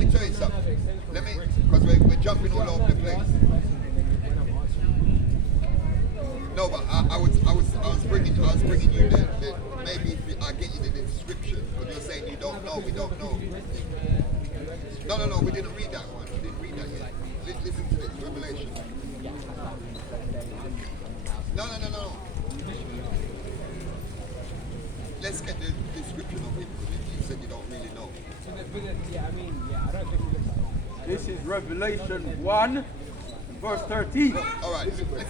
me tell you something. Because we're jumping all over the place. No, but I was bringing you the maybe if I get you the description, but you're saying you don't know, we don't know. No, we didn't read that one. We didn't read that yet. Listen to this, Revelation. No. Let's get the description of him, because you said you don't really know. I don't think he looks like that. This is Revelation 1, verse 13. All right, listen to this.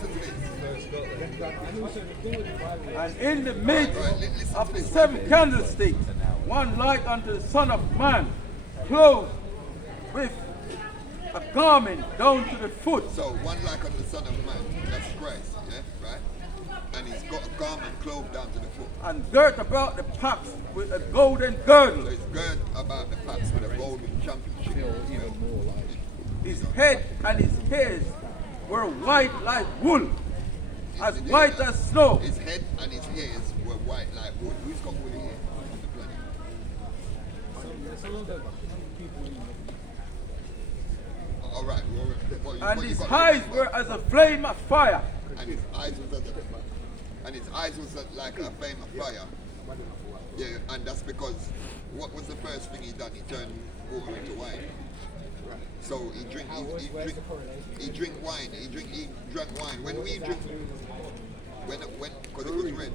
And in the midst of the seven candlesticks, one like unto the Son of Man, clothed with a garment down to the foot. So, one like unto the Son of Man, that's Christ, yeah, right? And he's got a garment clothed down to the foot. And girt about the paps with a golden girdle. So, he's girt about the paps with a golden championship. His head and his hairs were white like wool, as white as snow. His head and his hairs were white like wool. Who's got woolly hair on the planet? Some of the people in All right. And his eyes were as a flame of fire. And his eyes was like a flame of fire. Yeah, and that's because what was the first thing he done? He turned water into wine. So he drank wine. He drank wine. When we drink, because it was red,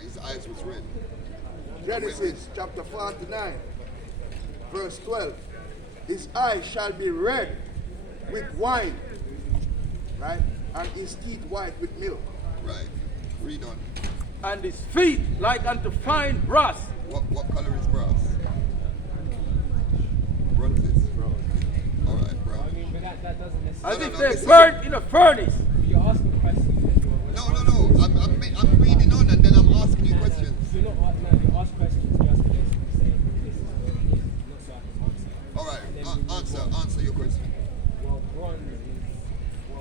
his eyes was red. Genesis chapter 49, verse 12. His eyes shall be red with wine, right? And his teeth white with milk. Right. Read on. And his feet like unto fine brass. What color is brass? Bronzes. All right, brown. but that doesn't necessarily. As if they're burnt in a furnace. You're asking questions. No. I'm reading on and then I'm asking you questions. You're not asking. You ask questions just to basically say this is what it is, not so I can answer. All right. Answer your question. Well, bronze is so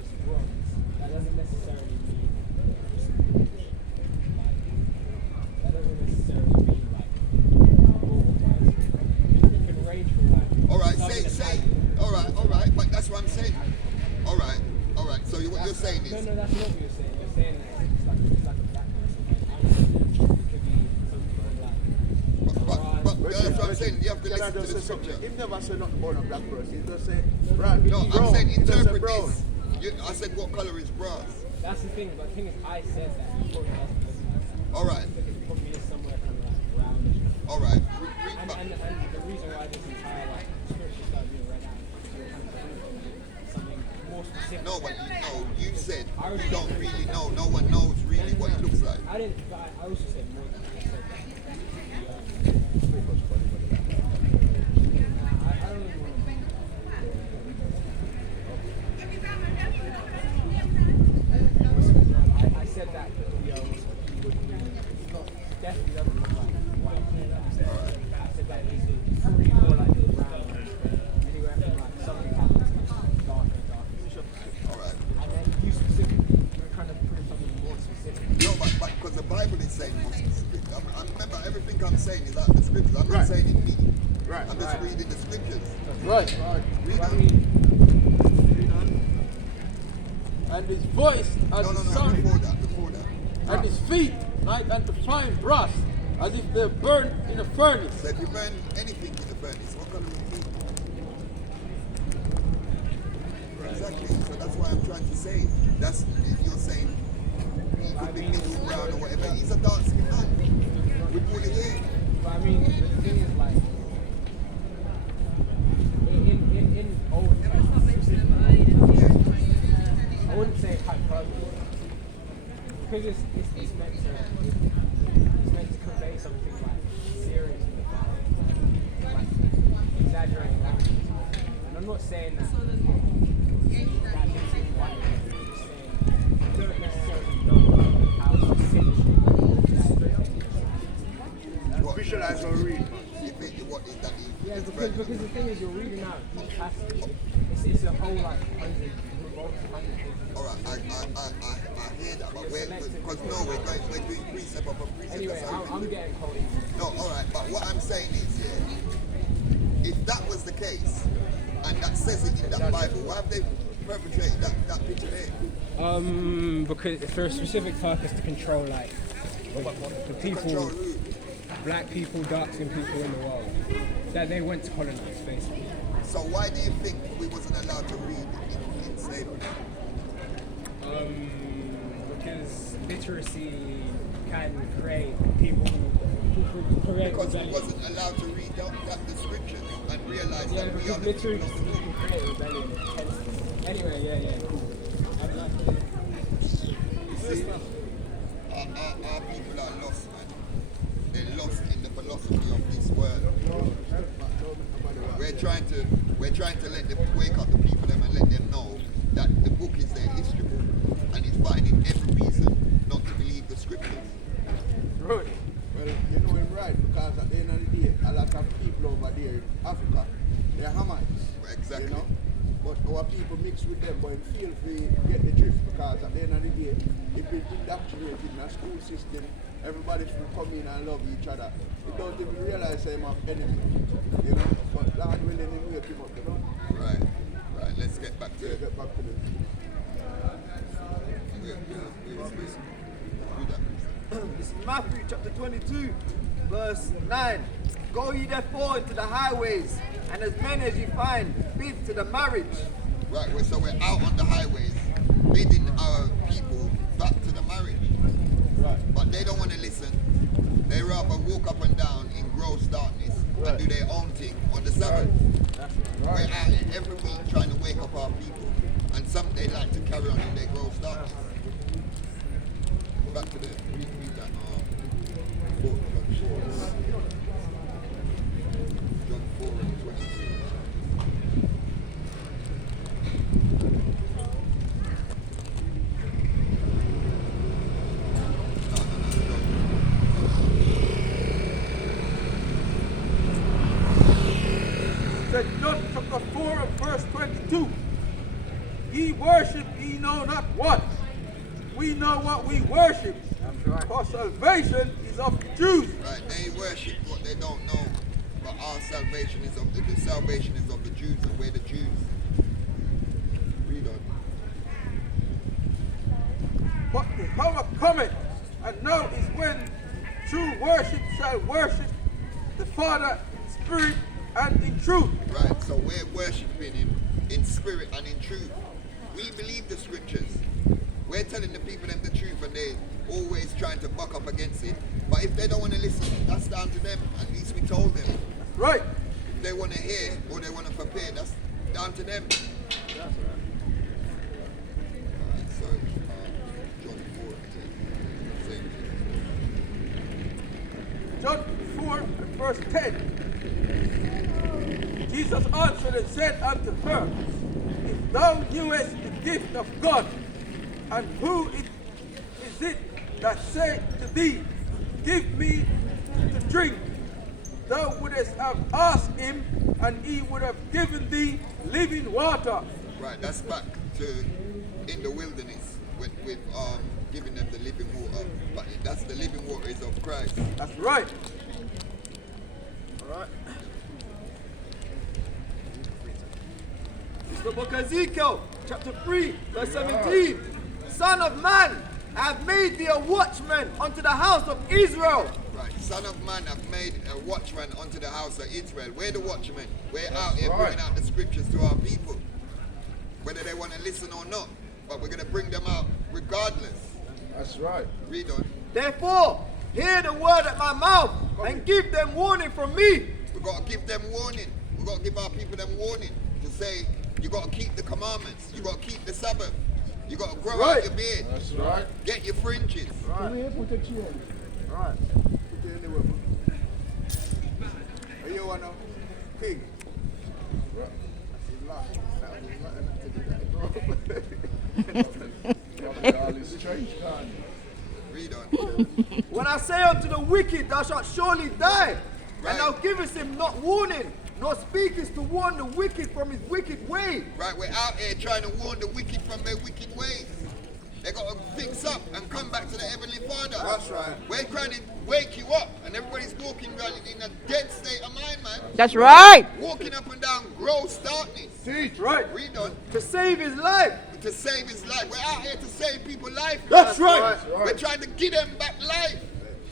it's bronze. That doesn't necessarily mean that doesn't necessarily mean like gold or white. It can range from like. All right. Say. All right. But that's what I'm saying. All right. So what you're saying is. No, that's not what you're saying. You're saying it's like a black person. I'm saying it could be something like. But that's what I'm saying. You have to Can I listen to just the say something? scripture. He never said nothing about a black person. He just said brown. No, I'm brown. saying He just said interpret brown. this. I said what color is brass? That's the thing. But the thing is, I said that. You probably asked me. All right. I think it probably is somewhere kind of like brownish. All right. And the reason why this entire like scripture started being read out is you're kind of something more specific. No, but you said you don't really know. No one knows really what it looks like. I didn't. But I also said more than I said that. I don't even want to. I said that definitely doesn't look like white. I said that it's probably more like the brown, anywhere from like something happens to darker and darker. All right. And then you specifically, you're trying to prove something more specific. No, but because the Bible is saying more specific. I remember everything I'm saying is out of the scriptures. I'm not saying it me. Right. I'm just reading the scriptures. Right. Read I on. mean, And his voice as No, the sound. before that. And his feet like unto fine brass, as if they're burnt in a furnace. So if you burn anything in the furnace, what color will it be? Exactly. So that's why I'm trying to say. That's if you're saying he could be middle brown or whatever. He's a dark skinned man with woolly hair. but I mean, the thing is like, in Old Testament, I wouldn't say hyperbole. Because it's meant to convey something like serious in the Bible, like exaggerating language. And I'm not saying that makes it white. I'm just saying you don't necessarily know how specific Visualize or read. What is that? Yeah, because the thing is, you're reading out each passage. It's a whole like 100 pages. All right, I hear that, but we're doing precept upon precept. Anyway, I'm getting cold. No, all right, but what I'm saying is, if that was the case, and that says it in that Bible, why have they perpetrated that picture there? Because for a specific purpose to control like the people, Control who? black people, dark skinned people in the world that they went to colonize basically. So why do you think we wasn't allowed to read in slavery? Because literacy can create people who create Because we rebellion. wasn't allowed to read the scriptures and realize Yeah, that we because are the people literacy of the book. can create rebellion. Anyway, yeah, cool. I don't know. See, our people are lost, man. They're lost in the philosophy of this world. We're trying to let them wake up the people them and let them know that the book is their history book and it's finding every reason not to believe the scriptures. Right. Well, you know him right, because at the end of the day, a lot of people over there in Africa, they're Hamites. Exactly. You know? But our people mix with them, but it feels we get the drift, because at the end of the day, if we indoctrinate in a school system, everybody should come in and love each other. You don't even realize I'm an enemy. You know? But God willing, He wake him up, you know? Right. Let's get back to it. Get back to the This is Matthew chapter 22, verse 9. Go ye therefore into the highways, and as many as you find, bid to the marriage. Right, so we're out on the highways bidding our people back to the marriage. right. But they don't want to listen. They rather walk up and down in gross darkness and do their own thing on the Sabbath. We're out here every week trying to wake up our people, and some they like to carry on in their gross darkness. Back to the read that book, John 4 and 22. Said John chapter 4 and verse 22. Ye worship ye know not what. We know what we worship. For salvation is of the Jews. Right, they worship what they don't know, but our salvation is of the salvation is of the Jews, and we're the Jews. Read on. But the hour cometh, and now is when true worship shall worship the Father in spirit and in truth. Right, so we're worshiping Him in spirit and in truth. We believe the scriptures. We're telling the people them the truth, and they always trying to buck up against it. But if they don't want to listen, that's down to them. At least we told them. Right. If they want to hear or they want to prepare, that's down to them. Alright, so John 4, same thing. John 4 and verse 10. Jesus answered and said unto her, If thou knewest the gift of God, and who is it that said to thee, Give me to drink, thou wouldest have asked him, and he would have given thee living water. Right, that's back to in the wilderness with giving them the living water. But that's the living water is of Christ. That's right. Alright. It's the book of Ezekiel, chapter 3, verse 17. Son of man, I have made thee a watchman unto the house of Israel. Right, Son of Man have made a watchman unto the house of Israel. We're the watchmen. We're out here bringing out the scriptures to our people, whether they want to listen or not. But we're going to bring them out regardless. That's right. Read on. Therefore, hear the word at my mouth, and give them warning from me. We've got to give them warning. We've got to give our people them warning to say, you got to keep the commandments. You got to keep the Sabbath. You got to grow out your beard. That's right. Get your fringes. Right. Right. Put it anywhere. Are you one of King? Right. Read on. When I say unto the wicked, thou shalt surely die, Right. and thou givest him not warning, nor speakest to warn the wicked from his wicked way. Right, we're out here trying to warn the wicked from their wicked ways. They got to fix up and come back to the Heavenly Father. That's right. We're trying to wake you up, and everybody's walking around in a dead state of mind, man. That's right. Walking up and down gross darkness. Teach, right? Read on. To save his life. To save his life. We're out here to save people's life. That's right. We're trying to give them back life.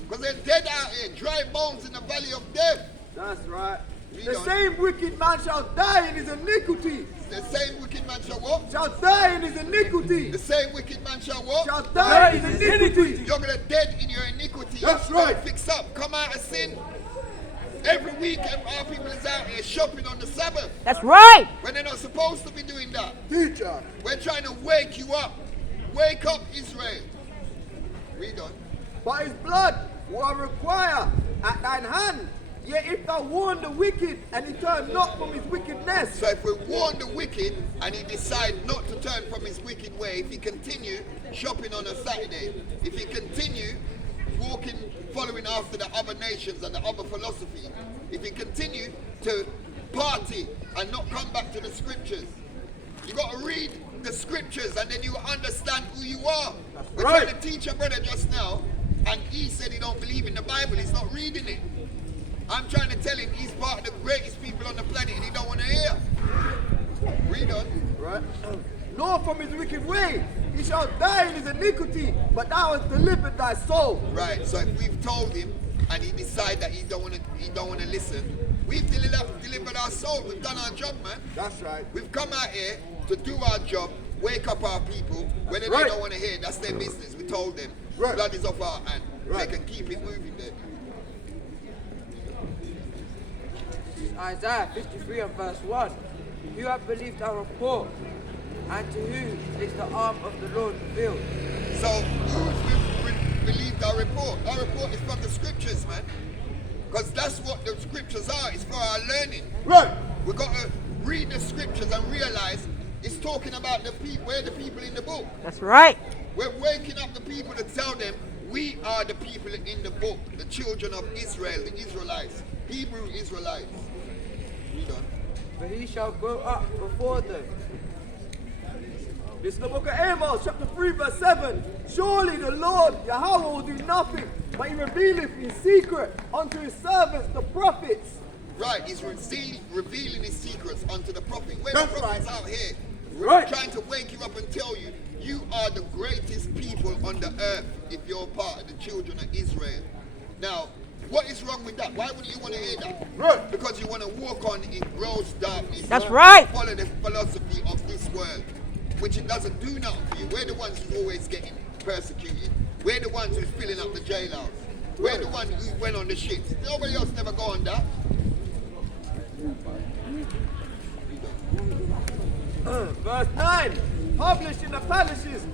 Because they're dead out here, dry bones in the valley of death. That's right. Read The on. same wicked man shall die in his iniquity. The same wicked man shall what? Shall die in his iniquity. The same wicked man shall what? Shall die in his iniquity. You're gonna dead in your iniquity. That's right. Fix up. Come out of sin. Every week, our people is out here shopping on the Sabbath That's right. when they're not supposed to be doing that. Teacher. We're trying to wake you up. Wake up, Israel. Read on. But his blood will require at thine hand. Yet if thou warn the wicked, and he turn not from his wickedness, So if we warn the wicked and he decide not to turn from his wicked way, if he continue shopping on a Saturday, if he continue walking, following after the other nations and the other philosophy, if he continue to party and not come back to the scriptures, you got to read the scriptures and then you understand who you are. We're right. trying to teach a brother just now, and he said he don't believe in the Bible, he's not reading it. I'm trying to tell him he's part of the greatest people on the planet and he don't want to hear. Read on. right? Nor from his wicked way. He shall die in his iniquity, but thou hast delivered thy soul. Right, so if we've told him and he decide that he don't want to listen, we've delivered our soul. We've done our job, man. That's right. We've come out here to do our job, wake up our people. Whether right. they don't want to hear it, that's their business. We told them. Right. Blood is off our hand. Right. They can keep it moving there. Isaiah 53 and verse 1. Who hath believed our report, and to who is the arm of the Lord revealed? So who's believed our report? Our report is from the scriptures, man. Because that's what the scriptures are. It's for our learning. Right. We've got to read the scriptures and realize it's talking about the people. We're the people in the book. That's right. We're waking up the people to tell them we are the people in the book, the children of Israel, the Israelites, Hebrew Israelites. Read on. For he shall go up before them. This is the book of Amos, chapter 3, verse 7. Surely the Lord Yahweh will do nothing, but he revealeth in secret unto his servants, the prophets. Right, he's revealing his secrets unto the prophet. We're That's the prophets right. out here. Right. We're trying to wake you up and tell you, you are the greatest people on the earth if you're part of the children of Israel. Now, what is wrong with that? Why wouldn't you want to hear that? Right. Because you want to walk on in gross darkness. That's right. Follow the philosophy of this world, which it doesn't do nothing for you. We're the ones who's always getting persecuted. We're the ones who's filling up the jailhouse. We're the ones who went on the ships. Nobody else never go on that. Verse 9. Published in the palaces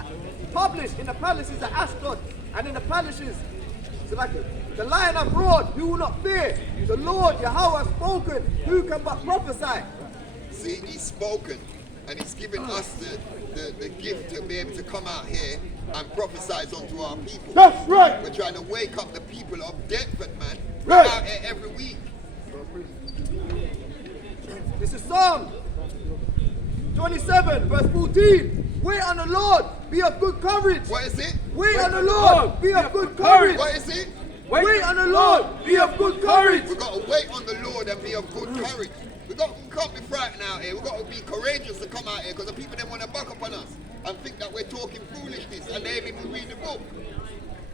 at Ashdod, and in the palaces, so like the lion abroad, who will not fear? The Lord Yahweh has spoken, who can but prophesy? See, he's spoken, and he's given us the gift to be able to come out here and prophesy unto our people. That's right. We're trying to wake up the people of Deptford, man. Right. We're out here every week. This is Psalm 27, verse 14. Wait on the Lord, be of good courage. What is it? Wait on the Lord, be of good courage. What is it? Wait on the Lord, be of good courage. We've got to wait on the Lord and be of good courage. We can't be frightened out here. We've got to be courageous to come out here because the people then want to buck up on us and think that we're talking foolishness and they ain't even read the book.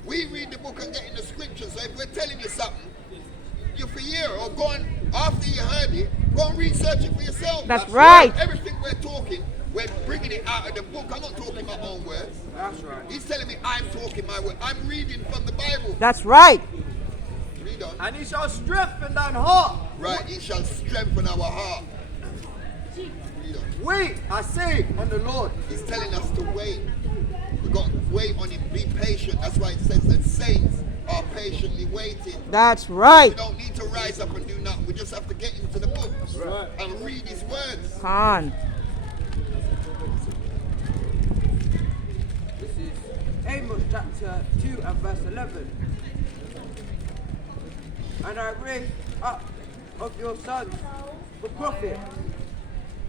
We read the book and get in the scriptures. So if we're telling you something, you hear or go on, after you heard it, go and research it for yourself. That's right. Everything we're talking, we're bringing it out of the book. I'm not talking my own words. That's right. He's telling me I'm talking my word. I'm reading from the Bible. That's right. Read on. And he shall strengthen thine heart. Right, he shall strengthen our heart. Read on. Wait, I say, on the Lord. He's telling us to wait. We've got to wait on him, be patient. That's why it says that saints are patiently waiting. That's right. We don't need to rise up and do nothing. We just have to get into the book and read his words. Khan. This is Amos chapter 2 and verse 11. And I raised up of your sons the prophet,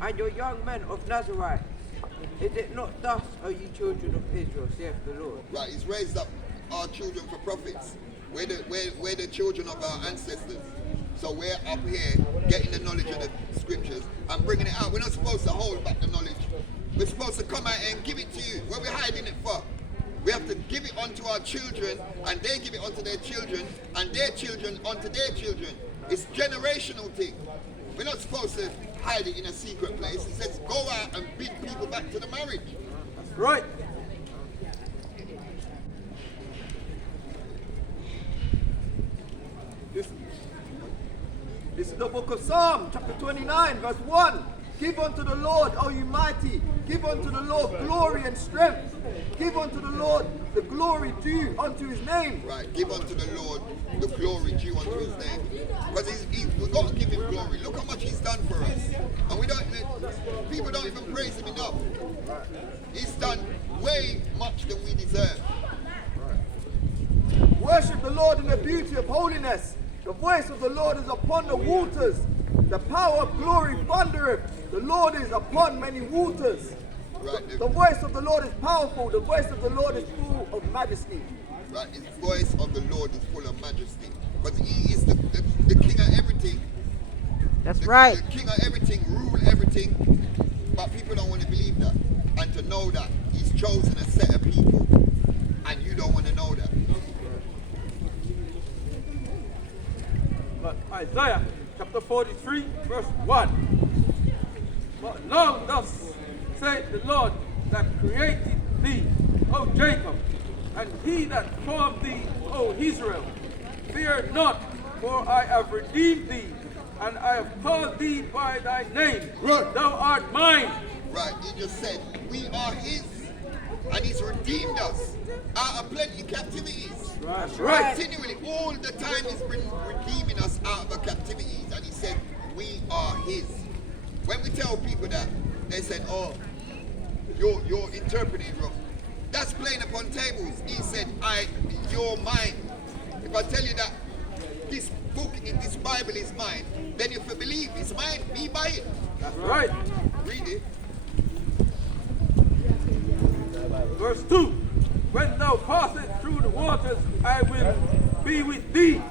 and your young men of Nazarite Is it not thus, O ye children of Israel, saith the Lord? Right, he's raised up our children for prophets. We're the children of our ancestors. So we're up here getting the knowledge of the scriptures and bringing it out. We're not supposed to hold back the knowledge. We're supposed to come out and give it to you. What are we hiding it for? We have to give it onto our children, and they give it onto their children, and their children onto their children. It's generational thing. We're not supposed to hide it in a secret place. It says go out and bring people back to the marriage. That's right. This is the book of Psalm, chapter 29, verse 1. Give unto the Lord, O you mighty, give unto the Lord glory and strength. Give unto the Lord the glory due unto his name. Right, give unto the Lord the glory due unto his name. Because we've got to give him glory. Look how much he's done for us. And people don't even praise him enough. He's done way much than we deserve. Worship the Lord in the beauty of holiness. The voice of the Lord is upon the waters. The power of glory thundereth. The Lord is upon many waters. Right, The voice of the Lord is powerful. The voice of the Lord is full of majesty. right, his voice of the Lord is full of majesty. Because he is the king of everything. That's right. The king of everything, rule everything. But people don't want to believe that. And to know that he's chosen a set of people. And you don't want to know that. But Isaiah chapter 43, verse 1. But now thus saith the Lord that created thee, O Jacob, and he that formed thee, O Israel. Fear not, for I have redeemed thee, and I have called thee by thy name. Right. Thou art mine. Right, he just said, we are his. And he's redeemed us out of plenty captivities. That's right. Continually, all the time he's been redeeming us out of our captivities. And he said, we are his. When we tell people that, they said, oh, you're interpreting wrong. That's playing upon tables. He said, you're mine. If I tell you that this book in this Bible is mine, then if you believe it's mine, me buy it. That's right. Read it. Verse 2. When thou passest through the waters, I will be with thee,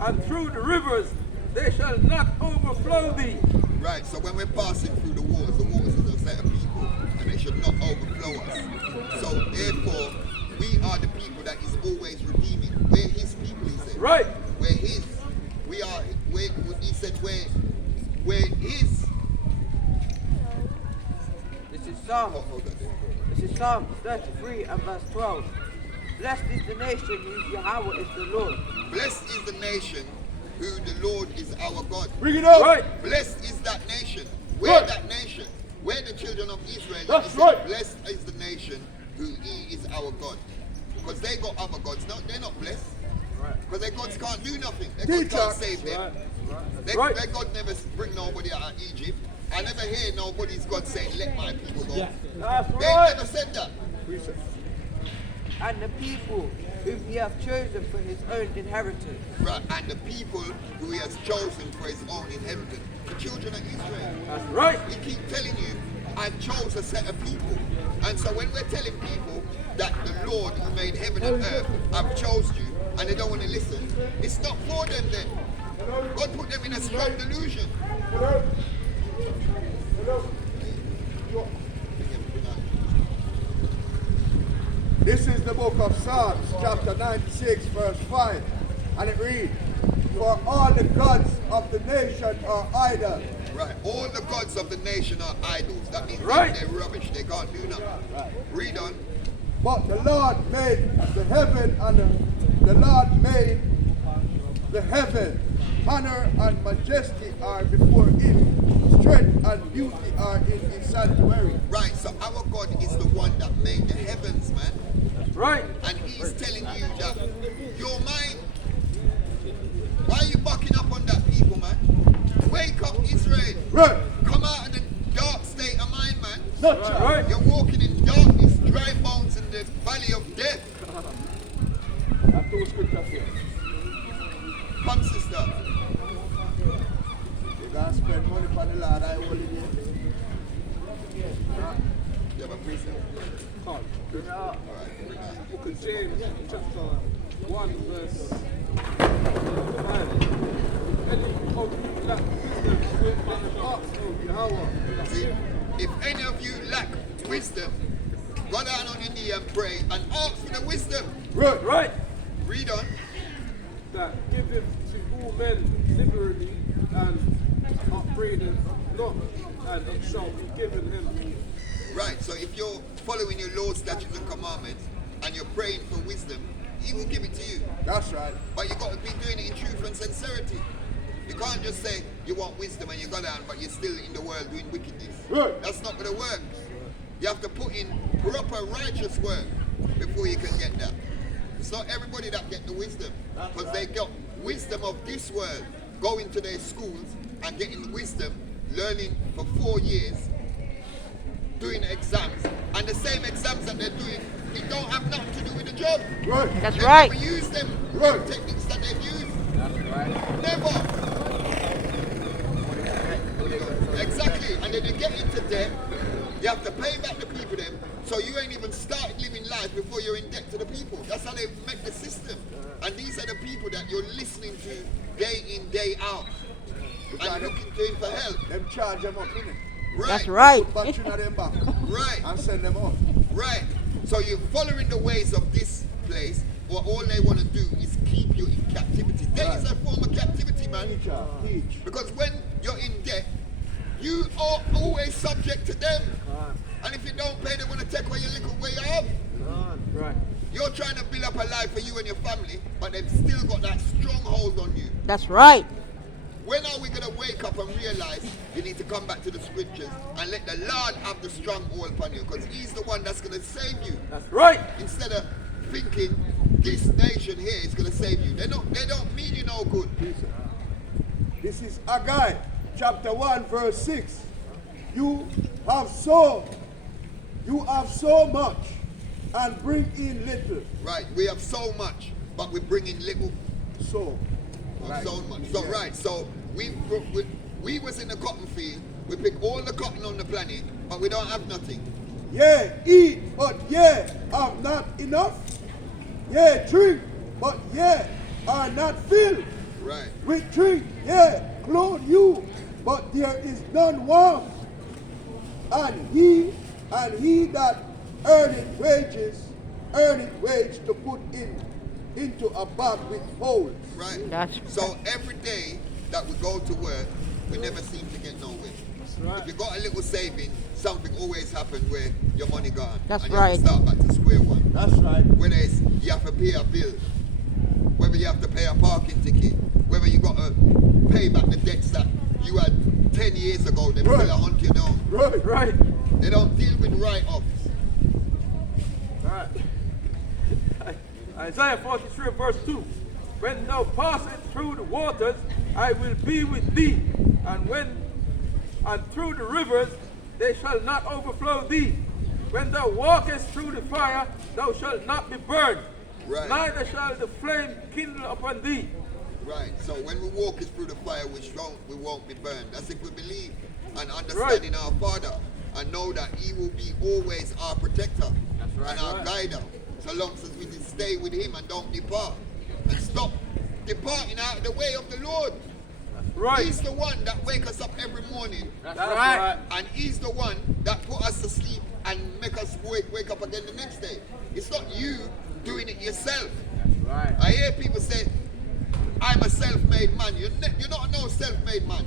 and through the rivers, they shall not overflow thee. Right, so when we're passing through the waters is a set of people, and they should not overflow us. So therefore, we are the people that is always redeeming. We're his people, he said. Right. We're his. He said we're his. This is Psalm. Hold on there. This is Psalm 33 and verse 12. Blessed is the nation whose Yahweh is the Lord. Blessed is the nation who the Lord is our God. Bring it up. Right. Blessed is that nation. We're Right. that nation. We're the children of Israel. That's He said, right. blessed is the nation who he is our God. Because they got other gods. No, they're not blessed. Because their gods can't do nothing. Their God Teacher. can't save them. That's right. Their God never bring nobody out of Egypt. I never hear nobody's God saying, let my people go. That's They right. never said that. And the people whom he hath chosen for his own inheritance. Right. And the people who he has chosen for his own inheritance. The children of Israel. That's right. He keep telling you, I've chose a set of people. And so when we're telling people that the Lord who made heaven and earth have chose you, and they don't want to listen, it's not for them then. God put them in a strong delusion. This is the book of Psalms, chapter 96, verse 5. And it reads, for all the gods of the nation are idle. Right. All the gods of the nation are idols. That means Right. they're rubbish. They can't do nothing. Read on. But the Lord made the heaven and the Lord made the heaven. Honor and majesty are before him. Strength and beauty are in his sanctuary. Right. So our God is the one that made the heavens, man. That's right. And he's telling you that you're mine. Why are you bucking up on that people, man? Wake up, Israel. Right. Come out of the dark state of mind, man. That's right. You're walking in darkness, dry bones in the valley of death. I two scriptures here. Come, sister. You gotta spend money for the Lord, I hold it here. you have a precept? Can't. Bring it up. All right, bring that. Book of James, chapter 1, verse 5. Any of you lack wisdom, let them ask of Yahweh. See, if any of you lack wisdom, go down on your knee and pray and ask for the wisdom. Right. Right. Read on. That giveth to all men liberally and upbraideth not, and it shall be given him. Right, so if you're following your laws, statutes, and commandments, and you're praying for wisdom, he will give it to you. That's right. But you got to be doing it in truth and sincerity. You can't just say you want wisdom and you go down, but you're still in the world doing wickedness. Right. That's not going to work. You have to put in proper righteous work before you can get that. It's not everybody that get the wisdom, because they got wisdom of this world, going to their schools and getting wisdom, learning for 4 years, doing exams, and the same exams that they're doing, it don't have nothing to do with the job. Right. That's They right. never use them Right. techniques that they've used. That's right. Never. Exactly. And then you get into debt, you have to pay back the people them, so you ain't even started living life before you're in debt to the people. That's how they make the system. And these are the people that you're listening to day in, day out, and looking to him for help. Them charge them up, innit? Right. That's right. Put battery in them back Right. and send them on. Right. So you're following the ways of this place, or all they want to do is keep you in captivity. Debt is a form of captivity, man. Teacher, teach. Because when you're in debt, you are always subject to them. And if you don't pay, they want to take away your little way you have. Right. You're trying to build up a life for you and your family, but they've still got that stronghold on you. That's right. When are we going to wake up and realize you need to come back to the scriptures and let the Lord have the stronghold upon you? Because he's the one that's going to save you. That's right. Instead of thinking this nation here is going to save you. They don't mean you no good. This is Haggai, chapter 1, verse 6. You have so much and bring in little. Right, we have so much, but we bring in little. So, Of so much. So right, so we was in the cotton field. We pick all the cotton on the planet, but we don't have nothing. yeah, eat, but yeah, have not enough. Yeah, drink, but yeah, are not filled. Right. With drink, yeah, clothe you, but there is none warm. And he that earneth wage to put into a bag with holes. Right. That's So every day that we go to work, we never seem to get nowhere. If you got a little saving, something always happens where your money gone. That's and you have right. to start back to square one. That's right. Whether it's you have to pay a bill, whether you have to pay a parking ticket, whether you got to pay back the debts that you had 10 years ago, they Right. still hunt you down. Right. Right. They don't deal with write-offs. Right. Isaiah 43 verse 2. When thou passest through the waters, I will be with thee, and through the rivers, they shall not overflow thee. When thou walkest through the fire, thou shalt not be burned, Right. neither shall the flame kindle upon thee. Right. So when we walk it through the fire, we won't be burned. That's if we believe and understand in our Father and know that He will be always our protector and our guider, so long as we just stay with Him and don't depart and stop departing out of the way of the Lord. Right. He's the one that wakes us up every morning, That's right. and He's the one that put us to sleep and make us wake up again the next day. It's not you doing it yourself. Right. I hear people say, I'm a self-made man. You're not no self-made man.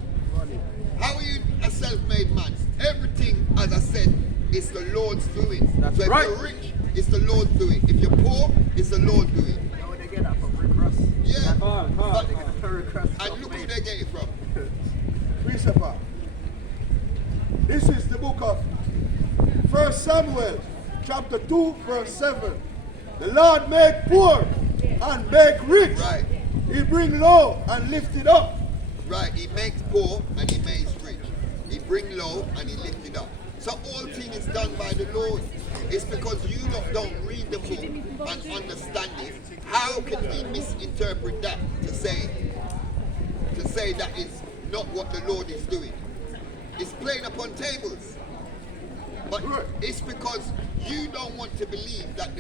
How are you a self-made man? Everything, as I said, is the Lord's doing. That's so if right. you're rich, it's the Lord's doing. If you're poor, it's the Lord doing. You know where they get that from? Rick Ross. Yeah. Hard. Rick Ross. And look who they get it from. Precept. This is the book of 1 Samuel, chapter 2, verse 7. The Lord make poor and make rich. Right. He bring low and lift it up. Right. He makes poor and He makes rich. He bring low and He lift it up. So all things is done by the Lord. It's because you don't read the book and understand it. How can we misinterpret that to say that is not what the Lord is doing? It's playing upon tables. But it's because you don't want to believe that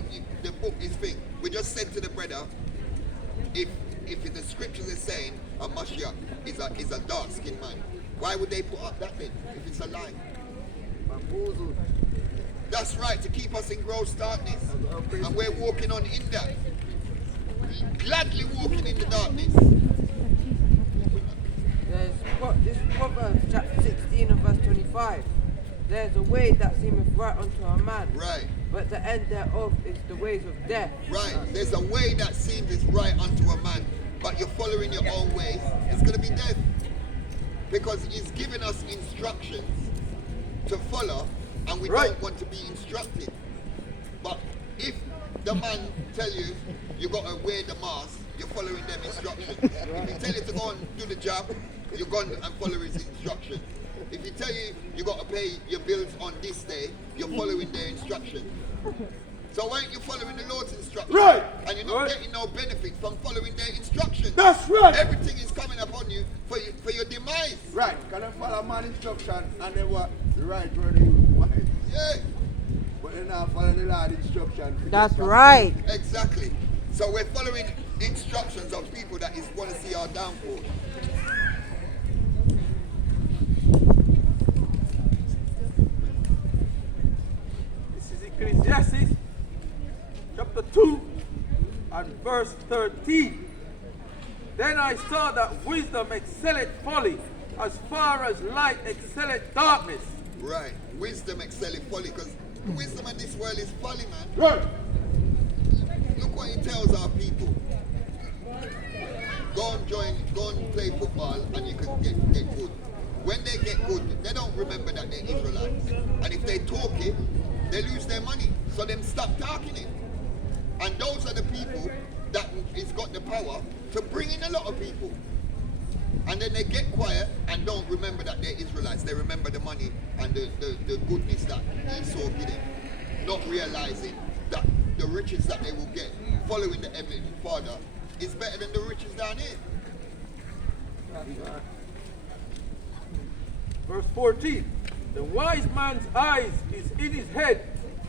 the book is thing. We just said to the brother, if the scriptures is saying a Mashiach is a dark-skinned man, why would they put up that then if it's a lie? That's right, to keep us in gross darkness. And we're walking on in that. Gladly walking in the darkness. This is Proverbs chapter 16 and verse 25. There's a way that seemeth right unto a man, Right. but the end thereof is the ways of death. Right. There's a way that seems is right unto a man, but you're following your own ways. It's going to be death. Because he's given us instructions to follow, and we don't want to be instructed. But if the man tell you you got to wear the mask, you're following them instructions. If he tell you to go and do the job, you're going and follow his instructions. If he tell you you got to pay your bills on this day, you're following their instructions. So why aren't you following the Lord's instructions? Right. And you're not getting no benefit from following their instructions. That's right. Everything is coming upon you for your demise. Right. Can I follow man's instruction and then what? The right word they use. Why? Yeah, But they're not following the Lord's instruction. That's right. exactly. So we're following instructions of people that is want to see our downfall. This is Ecclesiastes chapter 2 and verse 13. Then I saw that wisdom excelleth folly, as far as light excelleth darkness. Right. Wisdom excelleth folly, because wisdom in this world is folly, man. Right. Look what he tells our people. Go and play football and you can get good. When they get good, they don't remember that they're Israelites. And if they talk it, they lose their money. So them stop talking it. And those are the people that is got the power to bring in a lot of people. And then they get quiet and don't remember that they're Israelites. They remember the money and the goodness that Esau gave them. Not realizing that the riches that they will get following the Heavenly Father is better than the riches down here. Verse 14. The wise man's eyes is in his head,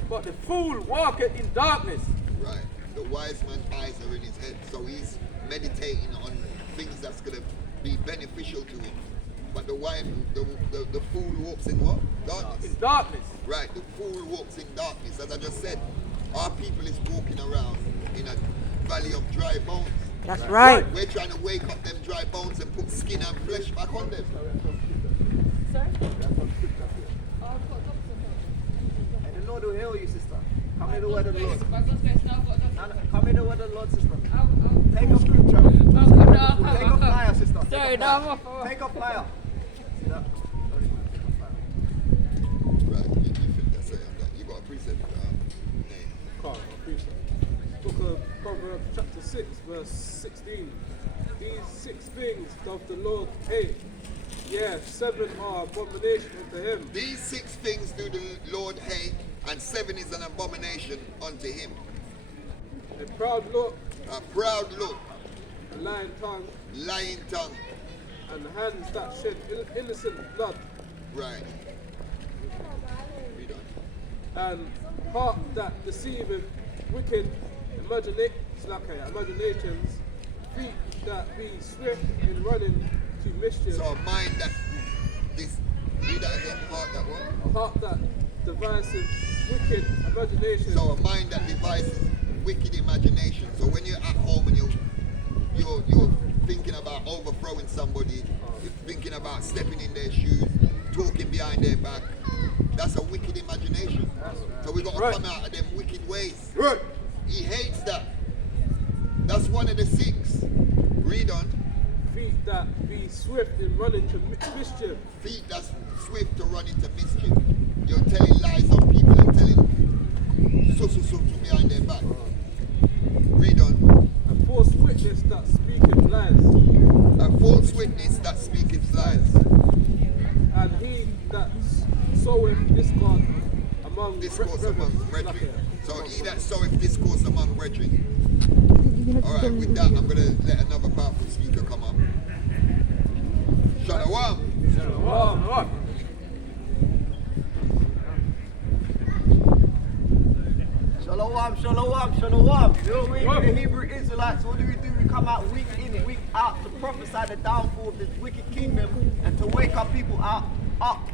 but the fool walketh in darkness. Right. The wise man's eyes are in his head, so he's meditating on things that's going to be beneficial to him. But the fool walks in what? Darkness. In darkness. Right, the fool walks in darkness. As I just said, our people is walking around in a valley of dry bones. That's right. We're trying to wake up them dry bones and put skin and flesh back on them. And the Lord will heal you, sister. Come in the word of the Lord. Come in the word of the Lord, sister. Take up scripture. Take up fire, sister. Sorry, no, I'm off. Take up fire. See that? Right, you think that's it. You got a precept name. Can't appreciate. Book of Proverbs chapter 6 verse 16. These 6 things doth the Lord hate. Yeah, 7 are abomination unto him. These 6 things do the Lord hate, and 7 is an abomination unto him. A proud look, A proud look, a lying tongue, lying tongue. and hands that shed innocent blood, Right. Read on. and heart that deceiveth wicked imaginations, feet that be swift in running to mischief, So a mind that this. Read that again. Heart that what? a heart that devises wicked imaginations, So a mind that devises wicked imagination. So when you're at home and you're thinking about overthrowing somebody, you're thinking about stepping in their shoes, talking behind their back, that's a wicked imagination. So we got to come out of them wicked ways. Right. He hates that. That's one of the 6. Read on. feet that be swift in running to mischief, Feet that's swift to run into mischief. You're telling lies on people and telling so behind their back. Read on. a false witness that speaketh lies, A false witness that speaketh lies. and he that soweth discord among Discourse brethren. among brethren. So he that soweth discourse among brethren. Alright, with that I'm going to let another powerful speaker come up. Shalom. Oh, Lord. Shalom, shalom, shalom. You know, we the Hebrew Israelites, what do? We come out week in, week out to prophesy the downfall of this wicked kingdom and to wake our people up